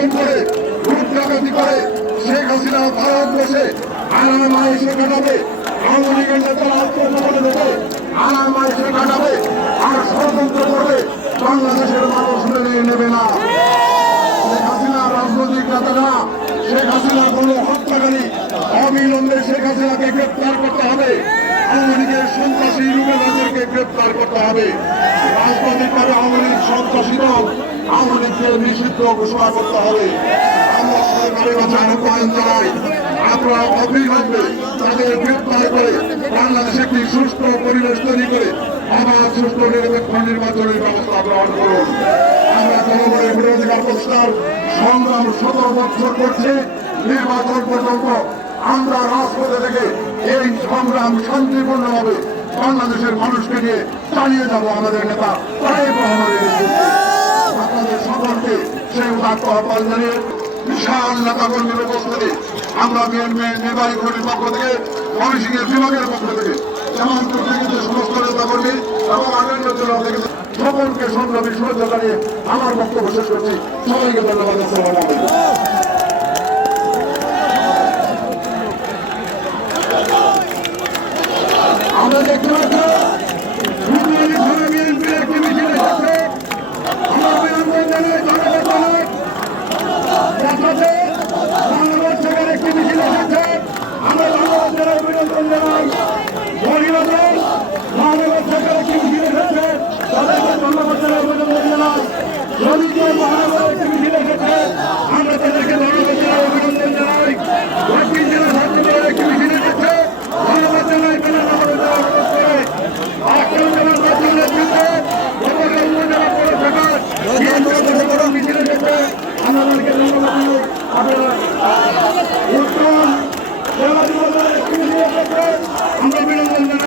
পতন করে ভোট ডাকাতি করে শেখ হাসিনা ভারতবর্ষে আরামায়েশে কাটাবে, আওয়ামী লীগের নেতারা আত্মসমর্পণে দেবে, আরামায়েশে কাটাবে আর ষড়যন্ত্র করবে, বাংলাদেশের মানুষ মেনে নেবে না। শেখ হাসিনা রাজনৈতিক নেতা না, শেখ হাসিনা কোনো হত্যাকারী। অবিলম্বে শেখ হাসিনাকে গ্রেপ্তার করতে হবে, আওয়ামী লীগের সন্ত্রাসী রুবেলাদেরকে গ্রেপ্তার করতে হবে। রাজনৈতিকভাবে আওয়ামী লীগ সন্ত্রাসী দল, আওয়ামী লীগকে নিষিদ্ধ ঘোষণা করতে হবে। আমরা সরকারের কাছে আহ্বান জানাই, আপনারা অবিলম্বে তাদের গ্রেপ্তার করে বাংলাদেশে একটি সুষ্ঠু পরিবেশ তৈরি করে আবার সুষ্ঠু নিরপেক্ষ নির্বাচনের ব্যবস্থা গ্রহণ করুন। আমরা জনগণের ভোটাধিকার প্রতিষ্ঠার সংগ্রাম 17 বছর করছি, নির্বাচন পর্যন্ত আমরা রাজপথে থেকে এই সংগ্রাম শান্তিপূর্ণভাবে বাংলাদেশের মানুষকে নিয়ে চালিয়ে যাব। আমাদের নেতা তারেক রহমানের নেতৃত্বে আপনাদের সকলকে সেই উদাত্ত আহ্বান জানিয়ে বিশাল নেতা কর্মীর উপস্থিতি আমরা মেবাড়ি কমিটির পক্ষ থেকে, ময়মনসিংহের বিভাগের পক্ষ থেকে, জামালপুর থেকে যে সমস্ত নেতা কর্মী এবং অন্যান্য জেলা থেকে সকলকে সংগ্রামী শুভেচ্ছা জানিয়ে আমার বক্তব্য শেষ করছি। সবাইকে ধন্যবাদ। আসসালামু আলাইকুম। আমরা দেখতে পাচ্ছি বিএনপির একটি মিছিল এসেছে। আমরা অভিনন্দন জানাই।